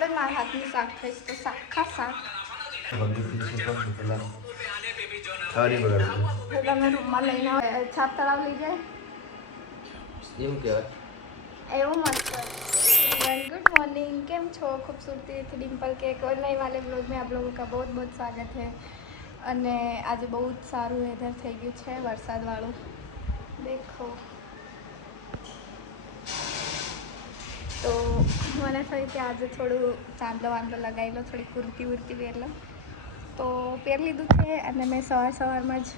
તો મારા હાથનું શાક ખાઈશ તો શાક ખા શાક. તમે રૂમમાં લઈને છાપ તળાવ લઈ જાય એવું કહેવાય. એવું મત कर. Good morning. केम छो खूबसूरती थी डिम्पल के एक और नए वाले ब्लॉग में आप लोगों का बहुत बहुत स्वागत है. અને આજે બહુ જ સારું વેધર થઈ ગયું છે વરસાદવાળું. દેખો તો મને થયું કે આજે થોડું ચાંદલો વાંદલો લગાવી લો, થોડી કુર્તી વુર્તી પહેર લો, તો પહેરી લીધું છે. અને મેં સવારમાં જ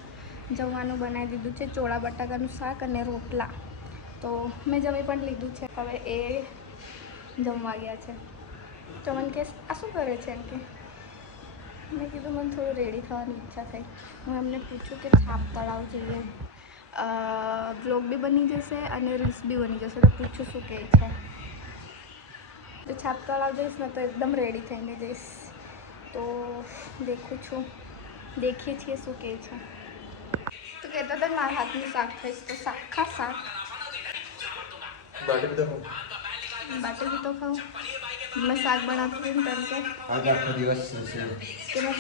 જમવાનું બનાવી દીધું છે, ચોળા બટાકાનું શાક અને રોટલા. તો મેં જમી પણ લીધું છે. હવે એ જમવા ગયા છે. તો મને કે આ શું કરે છે એમ કે મેં કીધું મને થોડું રેડી થવાની ઈચ્છા થઈ. હું એમને પૂછું કે છાપ તળાવ જઈએ, બ્લોગ બી બની જશે અને રીલ્સ બી બની જશે. તો પૂછું શું કહે છે. તો છાપ તળાવ જઈશ ને તો એકદમ રેડી થઈને જઈશ. તો દેખું છું, દેખીએ છીએ શું કહે છે. તો કહેતો હતો મારા હાથનું શાક ખાઈશ તો શાક ખા શાક. બાટી બી તો ખાઉં. मैं શાક બનાવતી હતી ને તેમ કે आज आपका दिवस है કે મેં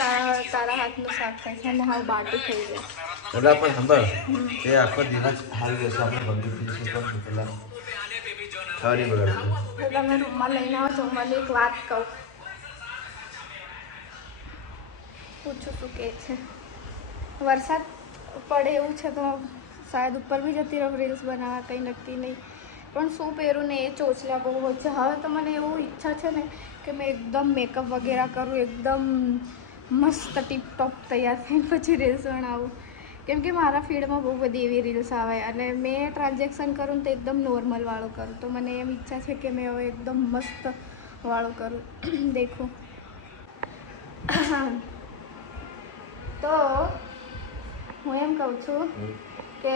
તારા હાથનું શાક ખાઈશ અને હા બાટી થઈ ગઈ. ઓલા પણ સંભાળ એ આખો દિવસ હાલ જશે આપણે ગંભીર દિવસે પણ પેલા ખાવાની બગાડવું. તો તમે રૂમમાં લઈને આવો છો. મને એક વાત કહું, પૂછું શું કહે છે. વરસાદ પડે એવું છે તો શાયદ ઉપર બી જતી રહું રીલ્સ બનાવવા, કંઈ નક્કી નહીં. પણ શું પહેરું ને એ ચોચલા બહુ હોય છે. હવે તો મને એવું ઈચ્છા છે ને કે મેં એકદમ મેકઅપ વગેરે કરું, એકદમ મસ્ત ટીપટોપ તૈયાર થઈને પછી રીલ્સ બનાવું. કેમ કે મારા ફીડમાં બહુ બધી એવી રીલ્સ આવે અને મેં ટ્રાન્ઝેક્શન કરું ને તો એકદમ નોર્મલવાળું કરું. તો મને એમ ઈચ્છા છે કે મેં હવે એકદમ મસ્ત વાળું કરું. દેખું તો હું એમ કહું છું કે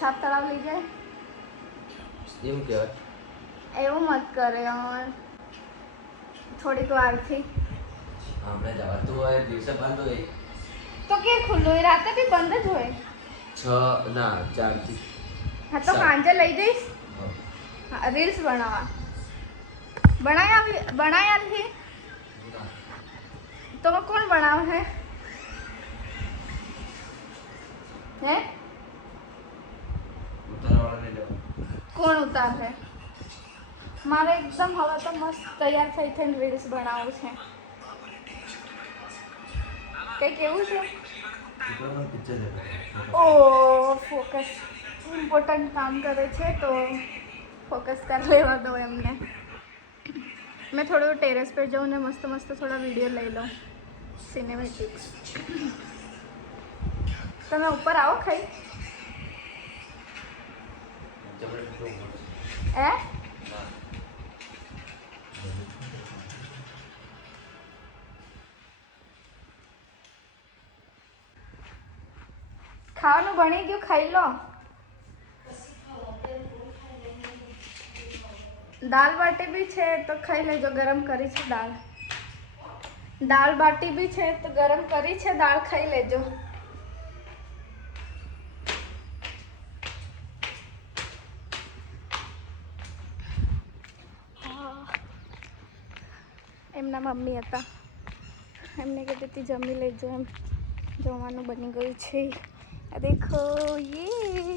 છાપ તળાવ લઈ જાય. એવું કહેવાય. એવું મત કરે યાર, થોડીક વારથી આપણે જવાતું હોય દિવસે બંધ હોય તો કે ખુલ્લું હોય, રાતે બી બંધ જ હોય. 6 ના 4 થી. હા તો સાંજે લઈ જઈશ રીલ્સ બનાવવા. બનાવી આપી તો કોણ બનાવે હે ઉતારવાળા લઈ લો. કોણ ઉતારે? મારે એકદમ હવે તો મસ્ત તૈયાર થઈ થઈને રીલ્સ બનાવવું છે. કંઈક એવું છે. પિક્ચર ઓ ફોકસ ઇમ્પોર્ટન્ટ કામ કરે છે તો ફોકસ કરી લેવા દો એમને. મેં થોડું ટેરેસ પર જાઉં ને મસ્ત મસ્ત થોડા વિડીયો લઈ લઉં સિનેમેટિક્સ. તમે ઉપર આવો ખાઈ હે ખાવાનું બની ગયું, ખાઈ લો. દાલ બાટી બી છે તો ખાઈ લેજો. ગરમ કરી છે દાળ. દાળ બાટી બી છે તો ગરમ કરી છે દાળ, ખાઈ લેજો. એમના મમ્મી હતા, એમને કહેતી હતી જમી લેજો એમ. જમવાનું બની ગયું છે. દેખો યે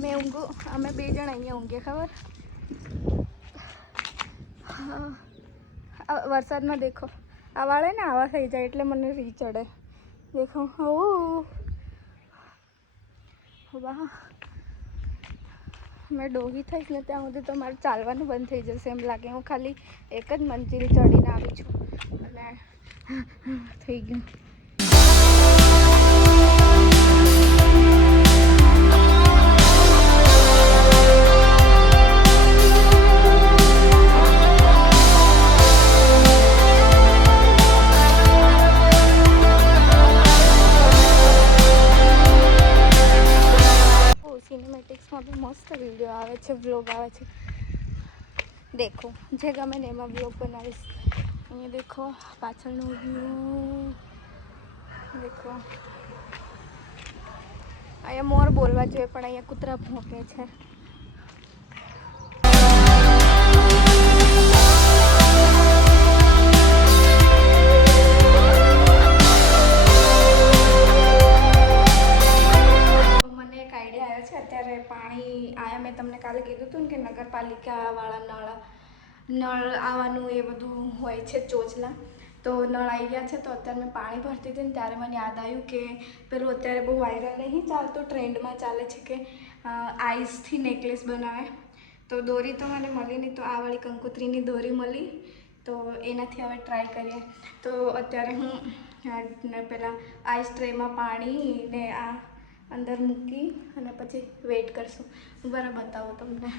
મેં ઊંઘું, અમે 2 જણ અહીંયા ઊંઘે ખબર. વરસાદમાં દેખો આ વાળે ને આવા થઈ જાય એટલે મને રી ચડે. દેખો વાહ, મેં ડોહી થઈશ ને ત્યાં સુધી તો મારે ચાલવાનું બંધ થઈ જશે એમ લાગે. હું ખાલી એક જ મંજિલ ચડીને આવી છું અને થઈ ગયું. સિનેમેટિક્સમાં બી મસ્ત વિડીયો આવે છે, વ્લોગ આવે છે. દેખો જે ગમે ને એમાં વ્લોગ બનાવીશ. અહીંયા દેખો પાછળનું વ્યૂ. દેખો અહીંયા મોર બોલવા જોઈએ પણ અહીંયા કૂતરા ભોંકે છે. હતું કે નગરપાલિકાવાળા નળ આવવાનું એ બધું હોય છે ચોચલા, તો નળ આવી ગયા છે. તો અત્યારે મેં પાણી ભરતી હતી ને ત્યારે મને યાદ આવ્યું કે પેલું અત્યારે બહુ વાયરલ નહીં ચાલતું, ટ્રેન્ડમાં ચાલે છે કે આઈસથી નેકલેસ બનાવે. તો દોરી તો મને મળી નહીં, તો આ વાળી કંકોત્રીની દોરી મળી, તો એનાથી હવે ટ્રાય કરીએ. તો અત્યારે હું પેલા આઈસ ટ્રેમાં પાણી ને આ અંદર મૂકી અને પછી વેઇટ કરશું. હું બરાબર બતાવું તમને.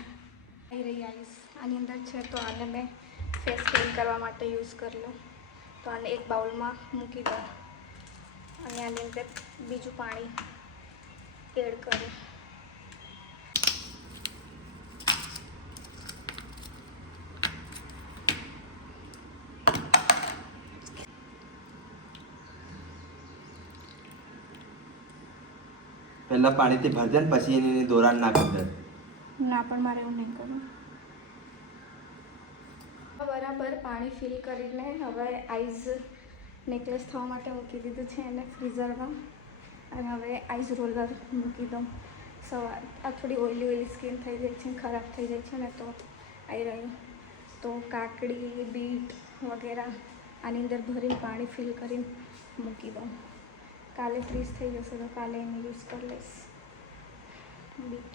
આવી રહી આઈસ આની અંદર છે, તો આને મેં ફેસ ક્લીન કરવા માટે યુઝ કરી લઉં. તો આને એક બાઉલમાં મૂકી દઉં અને આની અંદર બીજું પાણી એડ કરું. પહેલા પાણીથી ભરજે ને પછી એની દોરાન નાખી દે. ના, પણ મારે એવું નહીં કરવું. બરાબર પાણી ફિલ કરીને હવે આઈઝ નેકલેસ થવા માટે મૂકી દીધું છે એને ફ્રીઝરમાં. અને હવે આઈઝ રોલર મૂકી દઉં. આ થોડી ઓઇલી સ્કિન થઈ જાય છે, ખરાબ થઈ જાય છે ને, તો આવી રહ્યું. તો કાકડી, બીટ વગેરે આની અંદર ભરીને પાણી ફિલ કરીને મૂકી દઉં. કાલે ફ્રીઝ થઈ જશે તો કાલે એને યુઝ કરી લઈશ. બીટ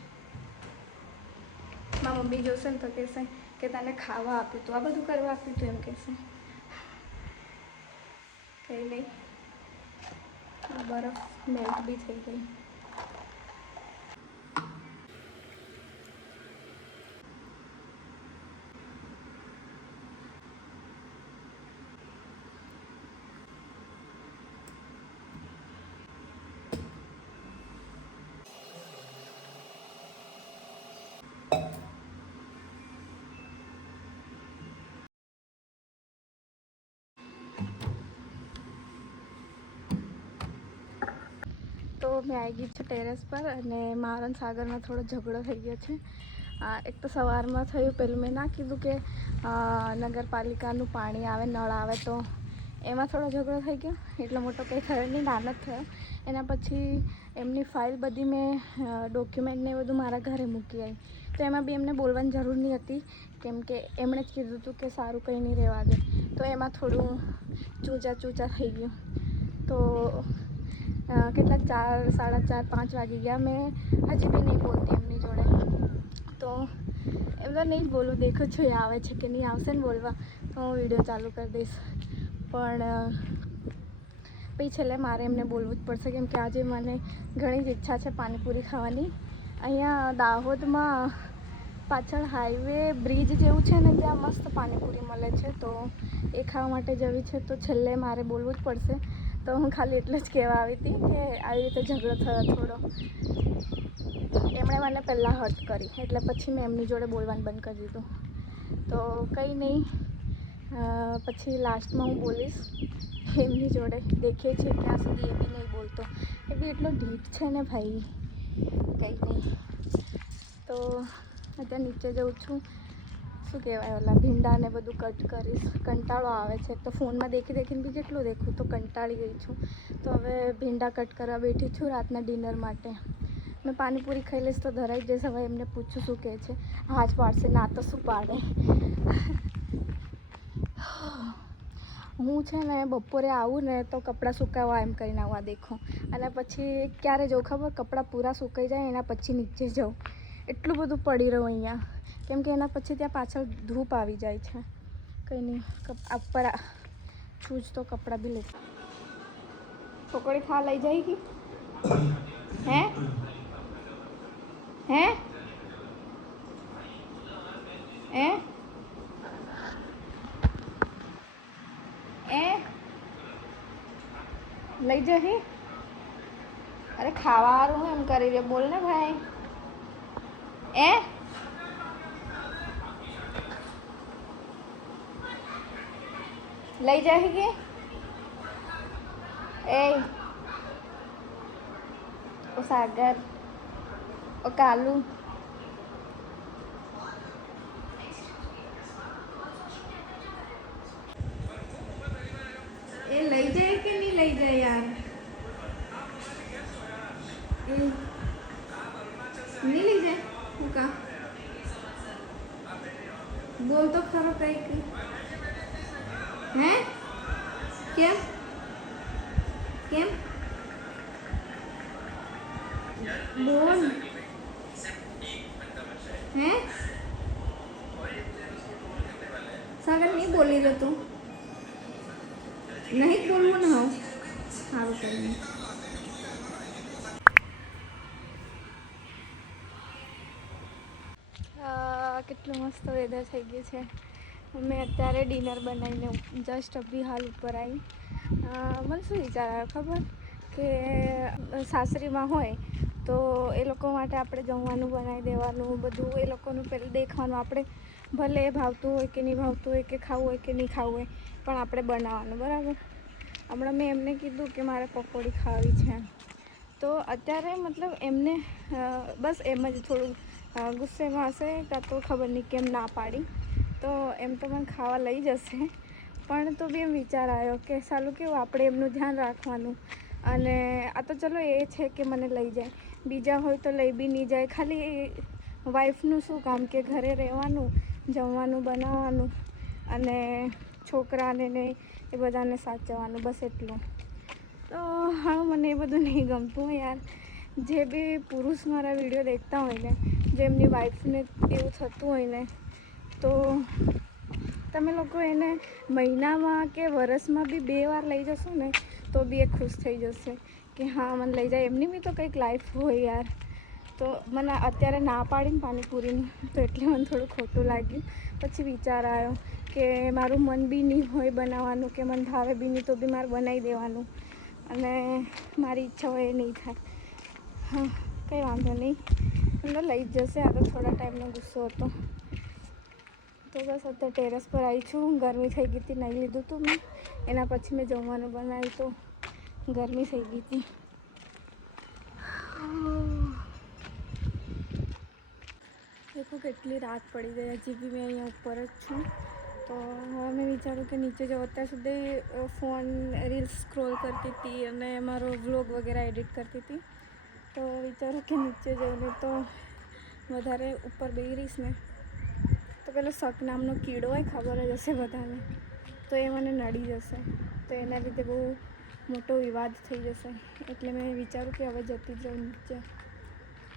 મારા મમ્મી જોશે ને તો કહેશે કે તને ખાવા આપ્યું હતું, આ બધું કરવા આપ્યું હતું એમ કહેશે. કંઈ નહીં, આ બરફ મેલ્ટ બી થઈ ગઈ. તો મેં આવી ગઈ છું ટેરેસ પર અને મારા અને સાગરનો થોડો ઝઘડો થઈ ગયો છે. એક તો સવારમાં થયું, પેલું મેં ના કીધું કે નગરપાલિકાનું પાણી આવે, નળ આવે, તો એમાં થોડો ઝઘડો થઈ ગયો. એટલો મોટો કંઈ થયો નહીં, નાનો જ થયો. એના પછી એમની ફાઇલ બધી મેં ડોક્યુમેન્ટને એ બધું મારા ઘરે મૂકી આવી. તો એમાં બી એમને બોલવાની જરૂર નહીં હતી, કેમ કે એમણે જ કીધું હતું કે સારું કંઈ નહીં રહેવા દે. તો એમાં થોડું ચૂચા થઈ ગયું. તો કેટલાક 4, 4:30, 5 વાગી ગયા. મેં હજી બી નહીં બોલતી એમની જોડે. તો એમને નહીં જ બોલું, દેખો છો એ આવે છે કે નહીં. આવશે ને બોલવા તો હું વિડીયો ચાલુ કરી દઈશ. પણ પછી છેલ્લે મારે એમને બોલવું જ પડશે, કેમ કે આજે મને ઘણી જ ઈચ્છા છે પાણીપુરી ખાવાની. અહીંયા દાહોદમાં પાછળ હાઈવે બ્રિજ જેવું છે ને, ત્યાં મસ્ત પાણીપુરી મળે છે. તો એ ખાવા માટે જવી છે. તો છેલ્લે મારે બોલવું જ પડશે. તો હું ખાલી એટલે જ કહેવા આવી હતી કે આવી રીતે ઝઘડો થયો થોડો. એમણે મને પહેલાં હર્ટ કરી, એટલે પછી મેં એમની જોડે બોલવાનું બંધ કરી દીધું. તો કંઈ નહીં, પછી લાસ્ટમાં હું બોલીશ એમની જોડે. દેખીએ છીએ ત્યાં સુધી એ બી નહીં બોલતો. એ બી એટલો ઢીઠ છે ને ભાઈ, કંઈ નહીં. તો અત્યારે નીચે જઉં છું, શું કહેવાય, ઓલા ભીંડા ને બધું કટ કરીશ. કંટાળો આવે છે, તો ફોનમાં દેખીને બી કેટલું દેખું, તો કંટાળી ગઈ છું. તો હવે ભીંડા કટ કરવા બેઠી છું રાતના ડિનર માટે. મેં પાણીપુરી ખાઈ લઈશ તો ધરાઈ જઈશ. હવે એમને પૂછું શું કહે છે. હા જ પાડશે, ના તો શું પાડે. હું છે ને બપોરે આવું ને તો કપડાં સુકાવવા એમ કરીને આવવા દેખો. અને પછી ક્યારે જવું ખબર, કપડાં પૂરા સુકાઈ જાય એના પછી નીચે જાઉં. એટલું બધું પડી રહ્યું અહીંયા, કેમ કે એના પછી ત્યાં પાછળ ધૂપ આવી જાય છે. કંઈ નહીં, ઉપર છૂજ તો કપડાં બી લે. પકોડી ખા લઈ જાયગી? હે હે હે એ લઈ જહી? અરે ખાવાનું એમ કરી દે, બોલ ને ભાઈ. લઈ જાય કે ઓ સાગર, ઓ કાલુ, એ લઈ જાય કે નહીં લઈ જાય યાર? નહીં લઈ જાય હું કા? હે કેમ કેમ બોલ હે સાગર નહીં બોલી દો તું નહીં જ બોલવું ને હું સારું કંઈ નહીં કેટલું મસ્ત વેધર થઈ ગયું છે મેં અત્યારે ડિનર બનાવીને જસ્ટ અભી હાલ ઉપર આવી મને શું વિચાર આવ્યો ખબર કે સાસરીમાં હોય તો એ લોકો માટે આપણે જમવાનું બનાવી દેવાનું બધું એ લોકોનું પહેલાં દેખવાનું આપણે ભલે ભાવતું હોય કે નહીં ભાવતું હોય કે ખાવું હોય કે નહીં ખાવું હોય પણ આપણે બનાવવાનું બરાબર હમણાં મેં એમને કીધું કે મારે પકોડી ખાવી છે તો અત્યારે મતલબ એમને બસ એમ જ થોડું ગુસ્સેમાં હશે કાં તો ખબર નહીં કેમ ના પાડી તો એમ તો મને ખાવા લઈ જશે પણ તો બી એમ વિચાર આવ્યો કે સાલું કેવું આપણે એમનું ધ્યાન રાખવાનું અને આ તો ચલો એ છે કે મને લઈ જાય બીજા હોય તો લઈ બી નહીં જાય ખાલી વાઈફનું શું કામ કે ઘરે રહેવાનું જમવાનું બનાવવાનું અને છોકરાને ને એ બધાને સાચવવાનું બસ એટલું તો હા મને એ બધું નહીં ગમતું યાર જે બી પુરુષ મારા વિડીયો દેખતા હોય ને જે એમની વાઈફને એવું થતું હોય ને તો તમે લોકો એને મહિનામાં કે વરસમાં બી 2 વાર લઈ જશો ને તો બી એ ખુશ થઈ જશે કે હા મને લઈ જાય એમની બી તો કંઈક લાઈફ હોય યાર તો મને અત્યારે ના પાડીને પાણીપુરીની તો એટલે મને થોડું ખોટું લાગ્યું પછી વિચાર આવ્યો કે મારું મન બી નહીં હોય બનાવવાનું કે મને ભાવે બી નહીં તો બી મારે બનાવી દેવાનું અને મારી ઈચ્છા હોય એ નહીં થાય હા કંઈ વાંધો નહીં એટલે લઈ જ જશે આ તો થોડા ટાઈમનો ગુસ્સો હતો તો બસ અત્યારે ટેરેસ પર આવી છું ગરમી થઈ ગઈ હતી નહીં લીધું હતું મેં એના પછી મેં જમવાનું બનાવ્યું તો ગરમી થઈ ગઈ હતી દેખો કેટલી રાત પડી ગઈ હજી બી મેં અહીંયા ઉપર જ છું તો હવે મેં વિચાર્યું કે નીચે જાઉં અત્યાર સુધી ફોન રીલ્સ સ્ક્રોલ કરતી હતી અને મારો વ્લોગ વગેરે એડિટ કરતી હતી તો વિચારું કે નીચે જાઉં ને તો વધારે ઉપર બેસી રહીશ ને તો પેલો શક નામનો કીડો હોય ખબર જ હશે બધાને તો એ મને નડી જશે તો એના લીધે બહુ મોટો વિવાદ થઈ જશે એટલે મેં વિચારું કે હવે જતી જ જાઉં નીચે